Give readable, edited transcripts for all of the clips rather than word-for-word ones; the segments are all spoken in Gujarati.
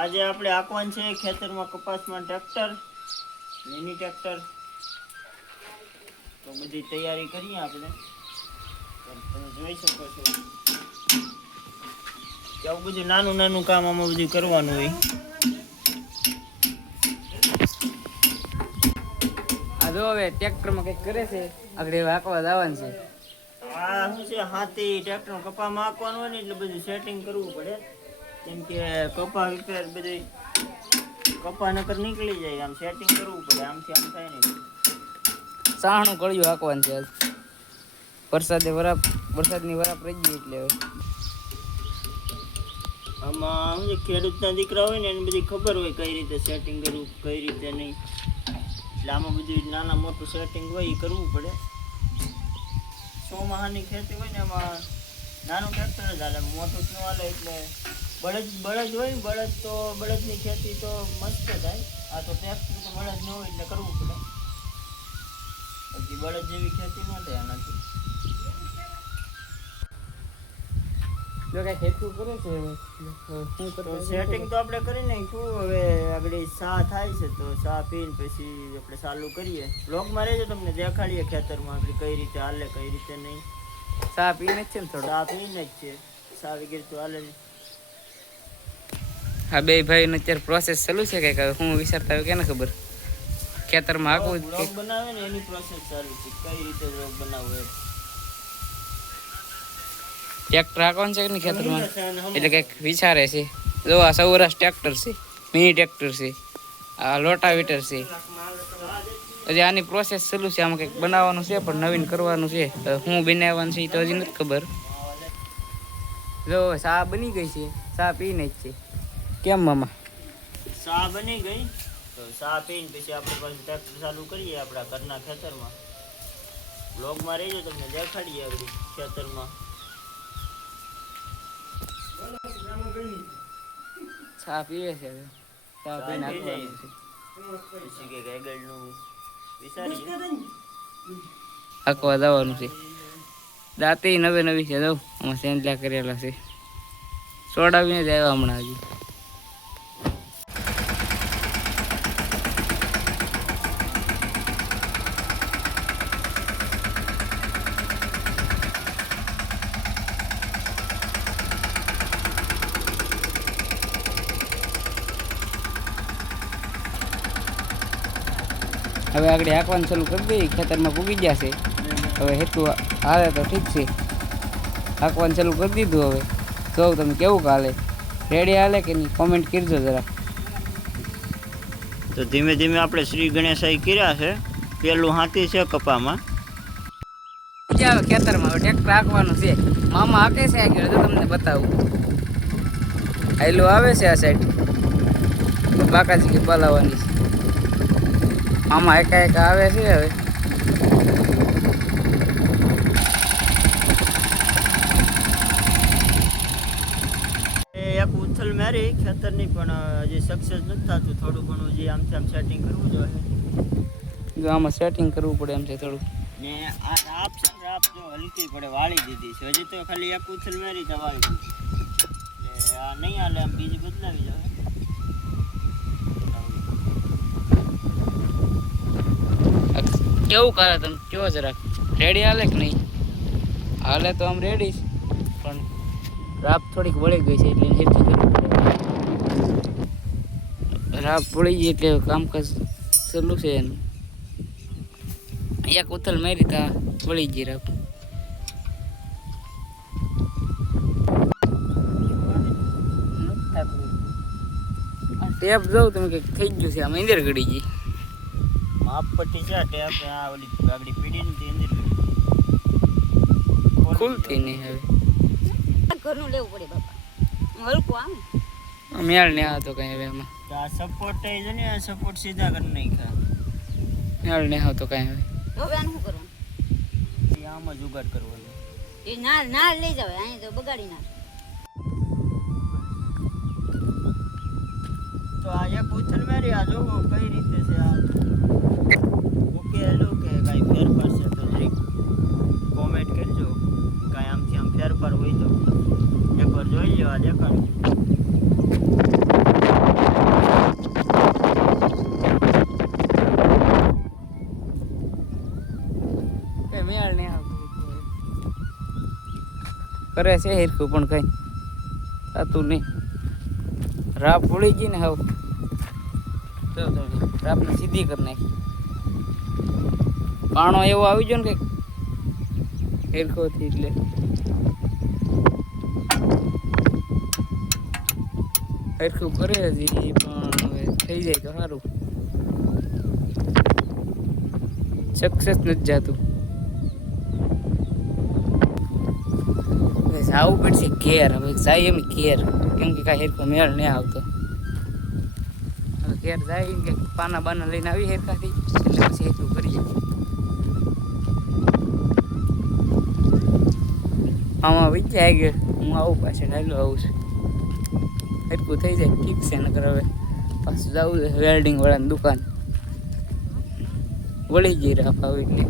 આજે આપણે આંકવાનું છે ખેતરમાં કપાસમાં ટ્રેક્ટર મિની ટ્રેક્ટર. તો બધી તૈયારી કરીએ આપણે. તમે જોઈ શકો છો કે આવું બધું નાનું નાનું કામ આમાં બધું કરવાનું હોય. આ જો હવે ટ્રેક્ટરમાં કંઈક કરે છે, આગળ હવે હાંકવા જવાનું છે. આ શું છે, હાથી ટ્રેક્ટર કપામાં હાંકવાનું હોય ને એટલે બધું સેટિંગ કરવું પડે. કેમ કે કપા રિપેર બધી કપા નકર નીકળી જાય, આમ સેટિંગ કરવું પડે. આમથી આમ થાય ને સાહણું કળિયું હાંકવાનું છે. વરસાદની વરાપ રહી ગઈ એટલે હવે આમાં શું છે, ખેડૂતના દીકરા હોય ને એને બધી ખબર હોય કઈ રીતે સેટિંગ કરવું કઈ રીતે નહીં. એટલે આમાં બધું નાના મોટું સેટિંગ હોય એ કરવું પડે. 100 મહાની ખેતી હોય ને એમાં નાનું ટ્રેક્ટર જ હાલે, મોટું ન હાલે. એટલે બળદ હોય ને તો બળદની ખેતી તો મસ્ત થાય. આ તો ટ્રેક્ટર તો બળદ ન હોય એટલે કરવું પડે. પછી બળદ જેવી ખેતી ન થાય આનાથી. જો કઈ ખેતી કરે છે સેટિંગ તો આપણે કરી નાખ્યું. હવે આગળ સા થાય છે તો સા પીને પછી આપણે ચાલુ કરીએ. બ્લોગમાં રહેજો, તમને દેખાડીએ ખેતરમાં આપણે કઈ રીતે હાલે કઈ રીતે નહીં. ચા પીને જ છે ને થોડો. સા પીને જ છે, સા વગેરે તો હાલે નહીં. હા, બે ભાઈનો અત્યારે પ્રોસેસ ચાલુ છે કે હું વિચારતા હોય કેને ખબર ખેતરમાં હાંકવું બ્લોગ બનાવે ને એની પ્રોસેસ ચાલુ છે, કઈ રીતે બ્લોગ બનાવવું એમ. ટ્રેક્ટર હાંકવાનું છે કે નહીં ખેતરમાં એટલે કંઈક વિચારે છે. જો આ સૌરાષ્ટ્ર ટ્રેક્ટર છે, મિની ટ્રેક્ટર છે, આ લોટાવીટર છે. હજી આની પ્રોસેસ ચાલુ છે. આમાં કંઈક બનાવવાનું છે પણ નવીન કરવાનું છે. હું બનાવવાનું છે એ તો હજી નથી ખબર. જો ચા બની ગઈ છે, ચા પીને જ છે. કેમ મામા? સા બની ગઈ તો સા પીને પછી આપણે પાછું ટ્રેક્ટર ચાલુ કરીએ આપણા ઘરના ખેતરમાં. બ્લોગમાં રહેજો, તમને દેખાડીએ આપણી ખેતરમાં. ચા પીવે છે, ચા પીને હાંકવાનું છે. પછી કે આગળનું વિચારીએ. હાંકવા જવાનું છે. દાંતે નવી છે. જાઉં આમાં સેન્ડલા કરેલા છે, સોડાવીને જ આવ્યા હમણાં હજી. હવે આગળ હાંકવાનું ચાલુ કરી દઈએ. ખેતરમાં પૂગી ગયા છે. હવે હેતું હાલે તો ઠીક છે. હાંકવાનું ચાલુ કરી દીધું. હવે જોઉં તમે કેવું હાલે, રેડી હાલે કે નહીં કોમેન્ટ કરજો જરા. તો ધીમે ધીમે આપણે શ્રી ગણેશાઈ કર્યા છે. પેલું હાથી છે કપામાં. મજા આવે ખેતરમાં. હવે ટ્રેક્ટર હાંકવાનું છે. મામા હાંકે છે આગળ, તો તમને બતાવું. હાઈલો આવે છે આ સાઈડ, બાકાજી કે પલાવવાની છે. મામા એકા આવે છે. હવે એક ઉથલ મારી ખેતરની પણ હજી સક્સેસ નથી થતું. થોડું ઘણું જે આમથી આમ સેટિંગ કરવું જોઈએ. જો આમાં સેટિંગ કરવું પડે એમ છે થોડું. ને આ રાપ છે, રાપ જો હલકી પડે વાળી દીધી છે. હજી તો ખાલી એક ઉથલ મારી તો વાળી દીધી. એટલે આ નહીં હાલે, આમ બીજી બદલાવી જાય. કેવું કરે તમે કેવો જરાક રેડી હાલે કે નહીં? હાલે તો આમ રેડી છે, પણ રાપ થોડીક વળી ગઈ છે એટલે હેરથી કરવું પડે. રાપ વળી ગઈ એટલે કામકાજ ચાલુ છે એનું. એક ઉથલ મારી તા વળી ગઈ રાપ. ટેપ જાઉં તમે કંઈક થઈ ગયું છે આમ અંદર ગળી ગઈ. માપપટ્ટી છે ટેપ. આ ઓલી આગળી પીડી ને અંદર ખુલતી નહીં. હવે ઘરનું લેવું પડે બાપા, હલકું આમ મેળ ને આ તો કઈ હવે આમાં આ સપોર્ટ છે ને, આ સપોર્ટ સીધા કરી નાખ્યા. મેળ ને આવ તો કઈ હવે. હવે આનું શું કરવાનું? એ આમ જ ઉગાડ કરવાનો. એ નાળ લઈ જાવ, અહીં તો બગાડી નાખ. તો આ એક ઉથલ મારી આ જોવો કઈ રીતે છે. આ ઓકે હેલો કે કાંઈ ફેરફાર છે તો જરીક કોમેન્ટ કરજો. કાંઈ આમથી આમ ફેરફાર હોય તો એકવાર જોઈ લો. આ દેખાડું. કરે છે હેરખું પણ કઈ થતું નહીં. રાપ ઉડી ગઈ ને હવે તો રાપને સીધી કરી નાખી. પાણો એવો આવી ગયો ને કંઈક હેરખોથી એટલે હેરખું કરે હજી પણ હવે થઈ જાય તો સારું. સક્સેસ નથી જાતું. જવું પડશે ઘેર. હવે જાય એમ ઘેર કેમ કે કાંઈ હેરખો મેળ નહીં આવતો. હવે ઘેર જાય કે પાના બાના લઈને આવી હેરખાથી એટલે પછી હેરખું કરીએ. આમાં વિચાર આગળ હું આવું પાછળ હાલો આવું છું. હેરખું થઈ જાય ઠીક છે. નકર હવે પાછું જવું છે વેલ્ડિંગ વાળાની દુકાન. વળી જઈ રાપ આવી એટલે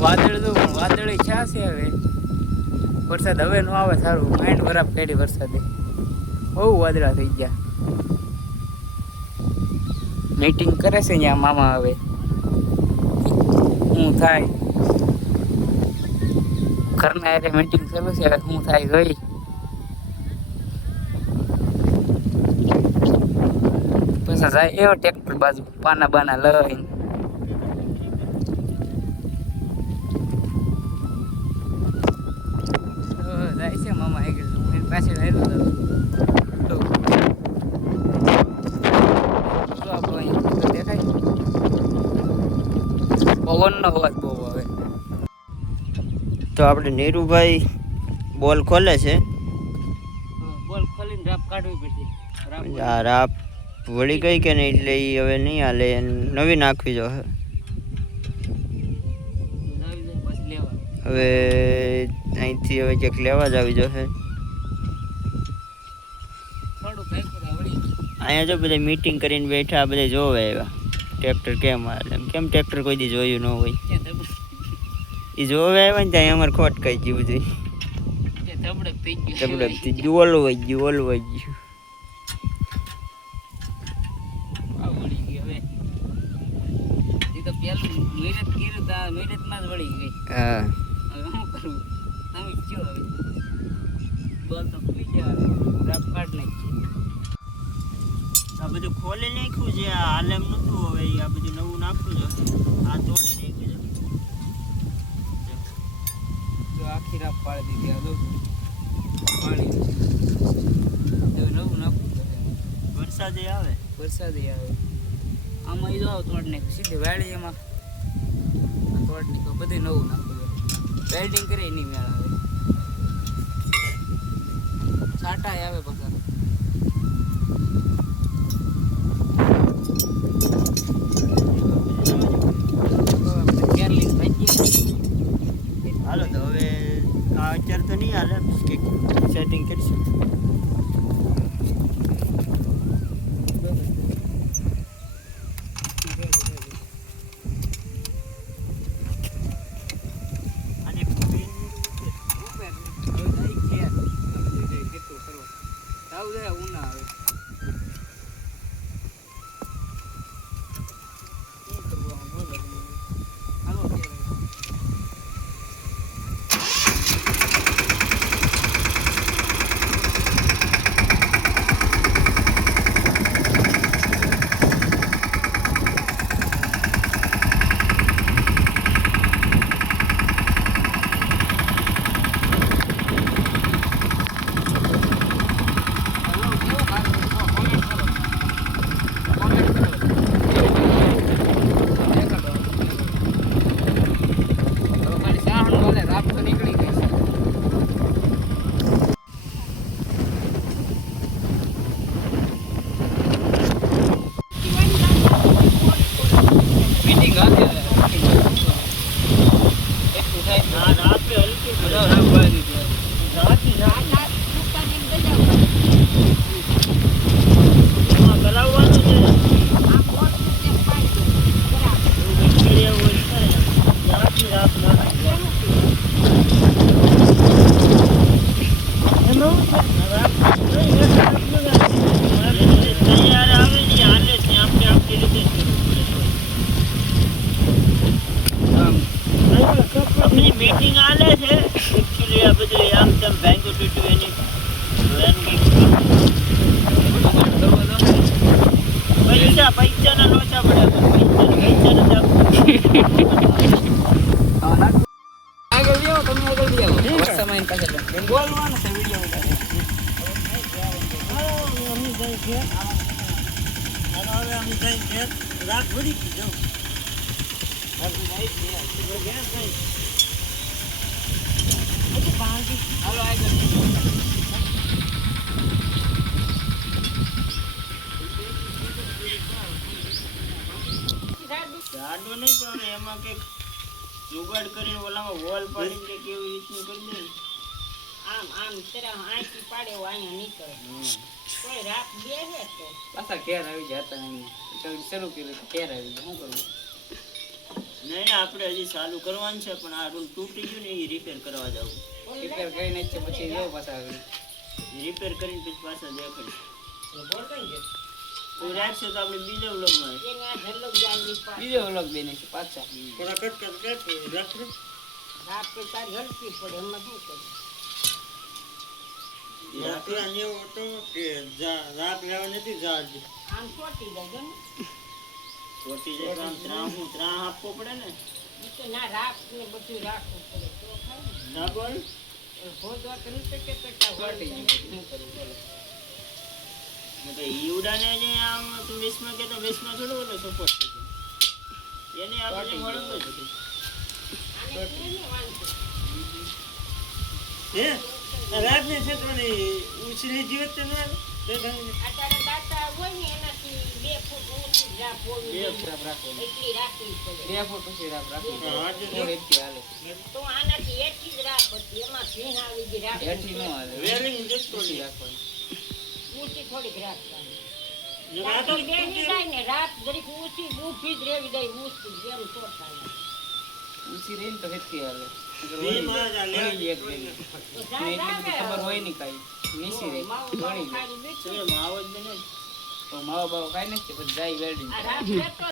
વાદળ તો વાદળ ઈચ્છા છે. હવે વરસાદ હવે ન આવે સારું. માઇન્ડ બરાબર કાઢી વરસાદે. બહુ વાદળા થઈ ગયા. મીટિંગ કરે છે અહીંયા મામા. હવે શું થાય ઘરના એટલે મીટિંગ ચાલુ છે. હવે શું થાય જોઈ. પછી જાય એવો ટ્રેક્ટર બાજુ પાના બાના લઈને. જાય છે મામા આગળ. હું એની પાછળ હેલો દેખાય પવનનો અવાજ બહુ આવે. તો આપણે નીરુભાઈ બોલ ખોલે છે. બોલ ખોલીને રાપ કાઢવી પડશે. આ રાપ વળી ગઈ કે નહીં એટલે એ હવે નહીં હાલે. નવી નાખવી જો હવે અહીંથી હવે ક્યાંક લેવા જ આવી જશે. અહીંયા જો બધા મીટિંગ કરીને બેઠા બધા જોવે એવા ટ્રેક્ટર કેમ હાલે એમ. કેમ ટ્રેક્ટર કોઈ દી જોયું ન હોય એ જોવે આવ્યા ને ત્યાં અમારે ખોટ કઈ ગયું બધું. ધબડકથી ગયું ઓલું વહી ગયું ઓલું વહી ગયું. હા આ બધું ખોલી નાખ્યું છે. આ હાલ એમ નતું. હવે આ બધું નવું નાખવું છે. આ તોડી નાખ્યું છે. આખી રાત પાડી દીધી. પાણી નવું નાખવું. વરસાદે આવે આમાં એ જો તોડ નાખ્યું સીધી વાળી. એમાં તોડ નાખ્યું બધું નવું નાખવું. વેલ્ડિંગ કરી નહીં મેળ આવે. સાટા આવે પાછા. હાલો તો હવે આ અત્યારે તો નહીં હાલે. કંઈક સેટિંગ કરીશું. આપણી મીટિંગ આલે છે એકચ્યુઅલી આ બધું આમ તેમ ભાંગ્યું તૂટ્યું એની તો એનું કંઈક પૈસાના લોચા પડે પૈસા નથી આગળ જાઓ, તમે આગળ જાઓ. વસ્તુમાં એની પાસે બોલવાનું છે, વિડીયો ઉતારે. રાખ ભરી જાઓ હાલો આગળ. જાડો નહીં પણ એમાં કંઈક જુગાડ કરીને ઓલામાં વોલ પાડીને કંઈક એવી રીતનું કરી દે ને. આમ આમ તરફ આંચી પાડે એવું અહીંયા નીકળે કોઈ રાત બેસે તો પાછા ઘેર આવી જાય હતા એમ. શરૂ કર્યું તો ઘેર આવી જાય. શું કરવું? નહીં આપણે હજી ચાલુ કરવાનું છે પણ આ રૂલ તૂટી ગયું ને એ રિપેર કરવા જવું રિપેર કરીને જ છે, પછી જો પાછા આગળ. રિપેર કરીને પછી પાછા દેખાડીશ તો રાખશો તો આપણે બીજા વ્લોગમાં એને આ ઝલક જાણવી પડે બીજો વ્લોગ બેને છે પાછા. થોડા કટ રાખજો રાત તો તારી હલકી પડે એમાં શું કરવું રાખલા ને એવો હતો કે રાત લેવા નથી ઝાડ આમ ચોટી જાય જો ને છોટી જાય આમ ત્રાહ આપવો પડે ને ઈ તો ના રાખ ને બધું રાખવું પડે તો થાય ને ના બોલ ભોજવા તો નથી કે કરતા ચોટી હોય જાય. શું કરવું બોલો? તો ઈવડાને જે આમ તું વેસમાં કે તો વેસમાં થોડો ઓલો સપોર્ટ છે એને આપણે મળવું જ હતું આને કેને વાંધો હે રાત ને છે તો ઉછળી જીવત તો ના અત્યારે દાતા હોય ને એનાથી 2 ફૂટ ઊંચી રાખ હોવી બે જોઈએ. ફૂટ રાખવું. એટલી રાખવી પડે 2 ફૂટ પછી રાખવું. હા, તો હેઠી હાલે. તો આનાથી એટલી જ રાખ હતી એમાં ભીન આવી ગઈ રાખ હેઠી ન હાલે. વેરિંગ જસ્ટ પછી રાખવાનું. ઊંચી થોડીક રાખવાની રાત રાત બેસી જાય ને રાત જરીક ઊંચી ઊભી જ રહેવી જાય ઊંચી જેમ ચોટાય ઊંચી રહીને તો હેઠી હાલે. વી માં જ હાલે. વળી જાય એક ભેગી. તો ને એટલી બધી ખબર હોય નહીં કાંઈ. નીચી રહે. માવો વળી જાય. ખાલી બેઠું માવો જ બને તો માવો બાવો ખાઈ નાખીએ, પછી જાય વેલ્ડિંગ. આ રાત લેતો